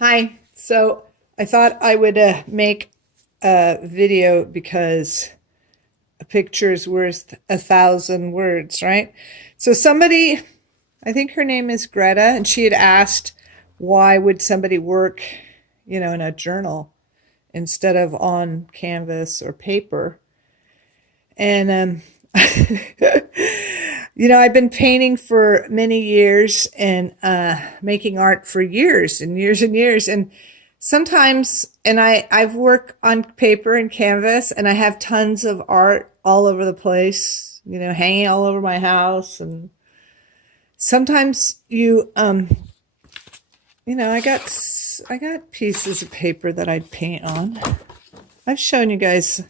Hi. So I thought I would make a video because a picture is worth 1,000 words, right? So somebody, I think her name is Greta, and she had asked why would somebody work, in a journal instead of on canvas or paper. And I've been painting for many years and making art for years and years and years. And sometimes, I've worked on paper and canvas, and I have tons of art all over the place, hanging all over my house. And sometimes I got pieces of paper that I'd paint on. I've shown you guys,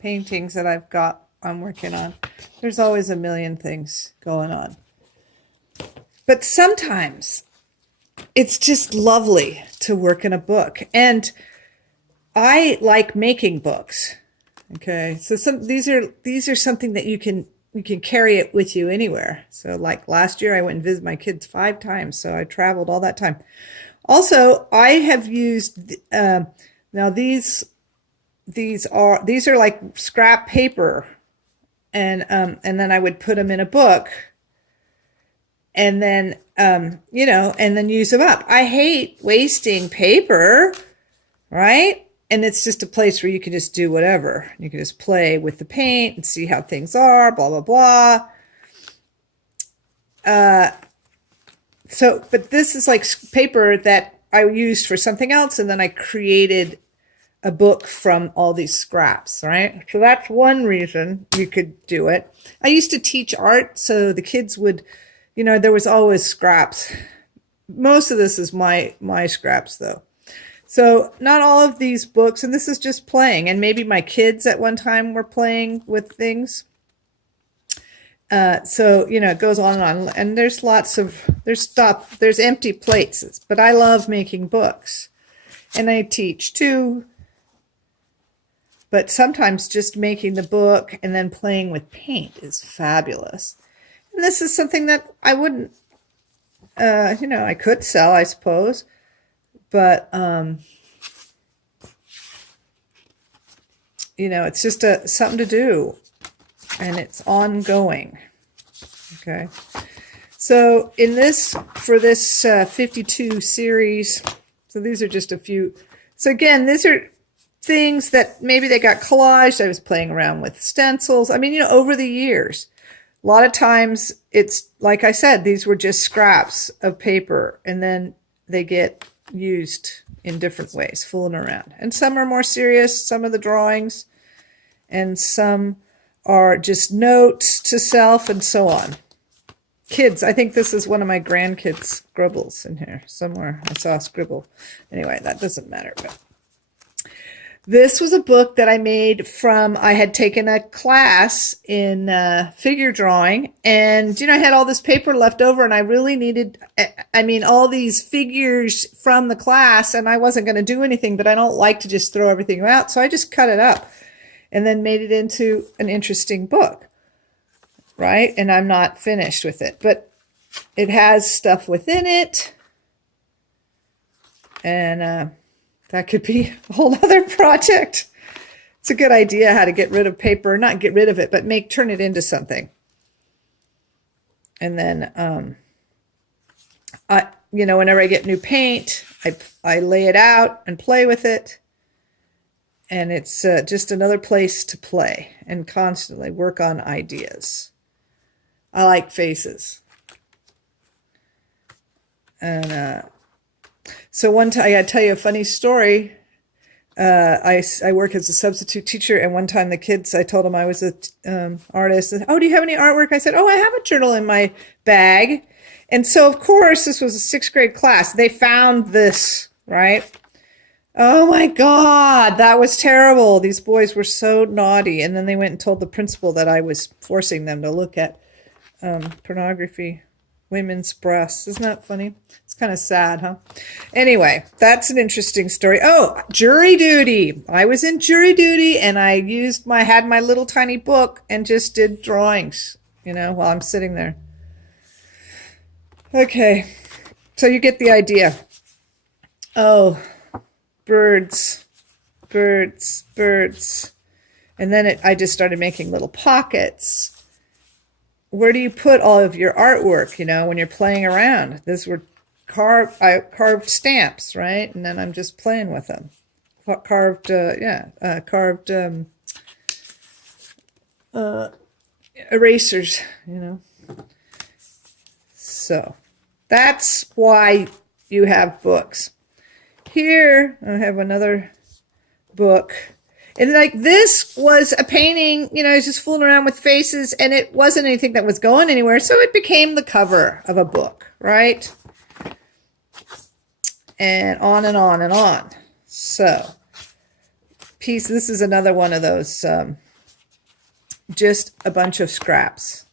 paintings that I'm working on. There's always a million things going on. But sometimes it's just lovely to work in a book. And I like making books. Okay. So these are something that you can carry it with you anywhere. So like last year I went and visited my kids 5 times. So I traveled all that time. Also, I have used, now these are like scrap paper, and then I would put them in a book, and then and then use them up. I hate wasting paper, right? And it's just a place where you can just do whatever. You can just play with the paint and see how things are, blah blah blah. But this is like paper that I used for something else, and then I created a book from all these scraps, right? So that's one reason you could do it. I used to teach art, so the kids would, there was always scraps. Most of this is my scraps, though. So not all of these books, and this is just playing, and maybe my kids at one time were playing with things. It goes on and on, and there's stuff, there's empty places, but I love making books, and I teach too. But sometimes just making the book and then playing with paint is fabulous. And this is something that I wouldn't, I could sell, I suppose, but, it's just something to do, and it's ongoing. Okay. So for this 52 series, so these are just a few. So again, these are things that maybe they got collaged. I was playing around with stencils. Over the years, a lot of times it's like I said, these were just scraps of paper, and then they get used in different ways, fooling around. And some are more serious, some of the drawings, and some are just notes to self and so on. Kids, I think this is one of my grandkids' scribbles in here somewhere. I saw a scribble. Anyway, that doesn't matter. But this was a book that I made I had taken a class in figure drawing, and, I had all this paper left over, and I really needed, all these figures from the class, and I wasn't going to do anything, but I don't like to just throw everything out, so I just cut it up and then made it into an interesting book, right? And I'm not finished with it, but it has stuff within it, and that could be a whole other project. It's a good idea how to get rid of paper, not get rid of it, but turn it into something. And then, whenever I get new paint, I lay it out and play with it. And it's just another place to play and constantly work on ideas. I like faces. And, so one time, I got to tell you a funny story. I work as a substitute teacher, and one time the kids, I told them I was an artist. And, oh, do you have any artwork? I said, oh, I have a journal in my bag. And so, of course, this was a 6th grade class. They found this, right? Oh, my God, that was terrible. These boys were so naughty. And then they went and told the principal that I was forcing them to look at pornography. Women's breasts. Isn't that funny? It's kind of sad, huh? Anyway, that's an interesting story. Oh, jury duty. I was in jury duty, and I had my little tiny book and just did drawings, while I'm sitting there. Okay. So you get the idea. Oh, birds, birds, birds. And then I just started making little pockets. Where do you put all of your artwork, when you're playing around? These were I carved stamps, right? And then I'm just playing with them. Carved erasers, So that's why you have books. Here, I have another book. And like this was a painting, I was just fooling around with faces, and it wasn't anything that was going anywhere. So it became the cover of a book, right? And on and on and on. So, this is another one of those, just a bunch of scraps.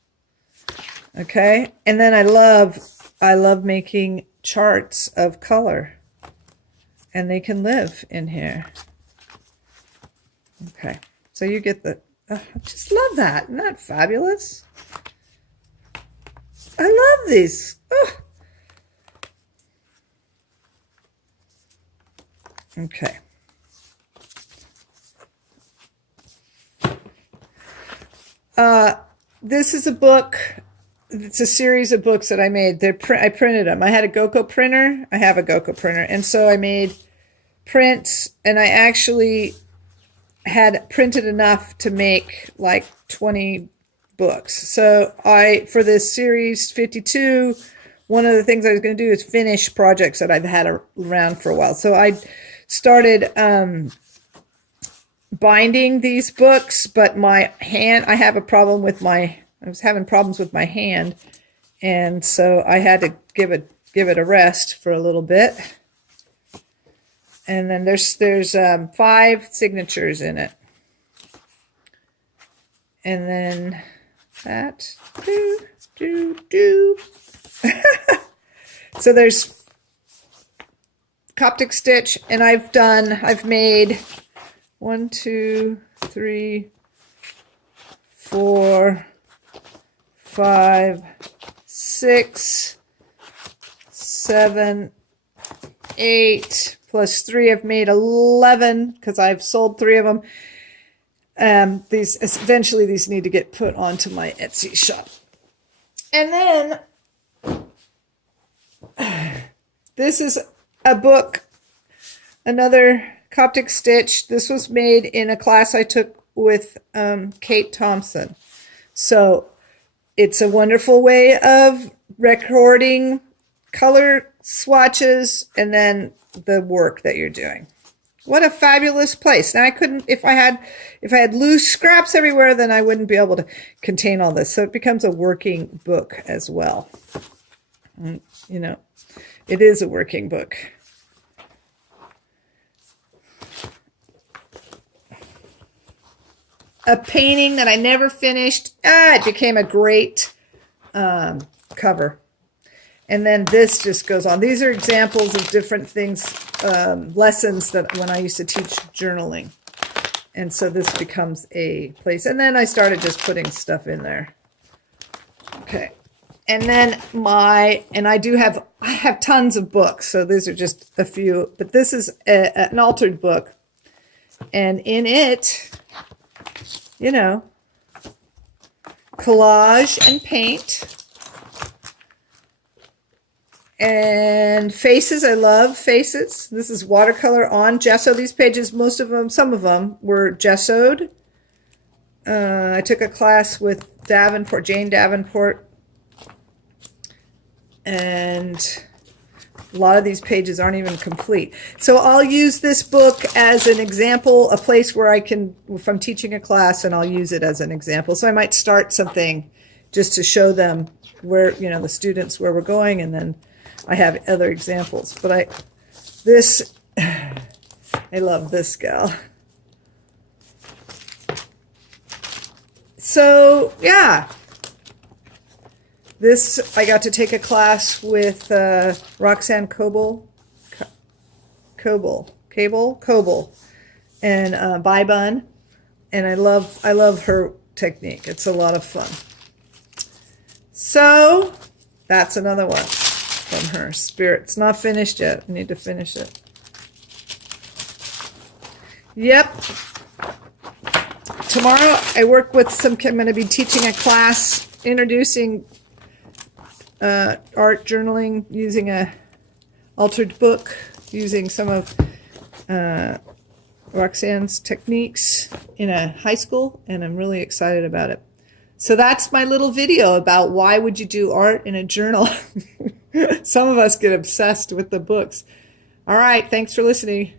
Okay. And then I love making charts of color, and they can live in here. Okay, so you get I just love that. Isn't that fabulous? I love these. Oh. Okay. This is a book. It's a series of books that I made. I printed them. I had a GoCo printer. I have a GoCo printer. And so I made prints, and I actually had printed enough to make like 20 books. So for this series 52, one of the things I was going to do is finish projects that I've had around for a while. So I started binding these books, but my hand, I was having problems with my hand. And so I had to give it a rest for a little bit. And then there's 5 signatures in it. And then that, So there's Coptic stitch, and I've made 1, 2, 3, 4, 5, 6, 7, 8, plus 3. I've made 11 because I've sold 3 of them. Eventually these need to get put onto my Etsy shop. And then this is a book, another Coptic stitch. This was made in a class I took with Kate Thompson. So it's a wonderful way of recording color swatches and then the work that you're doing. What a fabulous place. Now I couldn't, if I had loose scraps everywhere, then I wouldn't be able to contain all this. So it becomes a working book as well. And, it is a working book. A painting that I never finished. It became a great cover. And then this just goes on. These are examples of different things, lessons that when I used to teach journaling. And so this becomes a place. And then I started just putting stuff in there. Okay. And then I have tons of books. So these are just a few. But this is an altered book. And in it, collage and paint. And faces, I love faces. This is watercolor on gesso. These pages, some of them were gessoed. I took a class with Jane Davenport. And a lot of these pages aren't even complete. So I'll use this book as an example, a place where if I'm teaching a class, and I'll use it as an example. So I might start something just to show them where, the students where we're going, and then I have other examples. But I love this gal. So, yeah. I got to take a class with Roxanne Coble, and Bybun, and I love her technique. It's a lot of fun. So that's another one from her. Spirit. It's not finished yet. I need to finish it. Yep. Tomorrow I work with I'm going to be teaching a class introducing art journaling using a altered book, using some of Roxanne's techniques in a high school, and I'm really excited about it. So that's my little video about why would you do art in a journal. Some of us get obsessed with the books. All right, thanks for listening.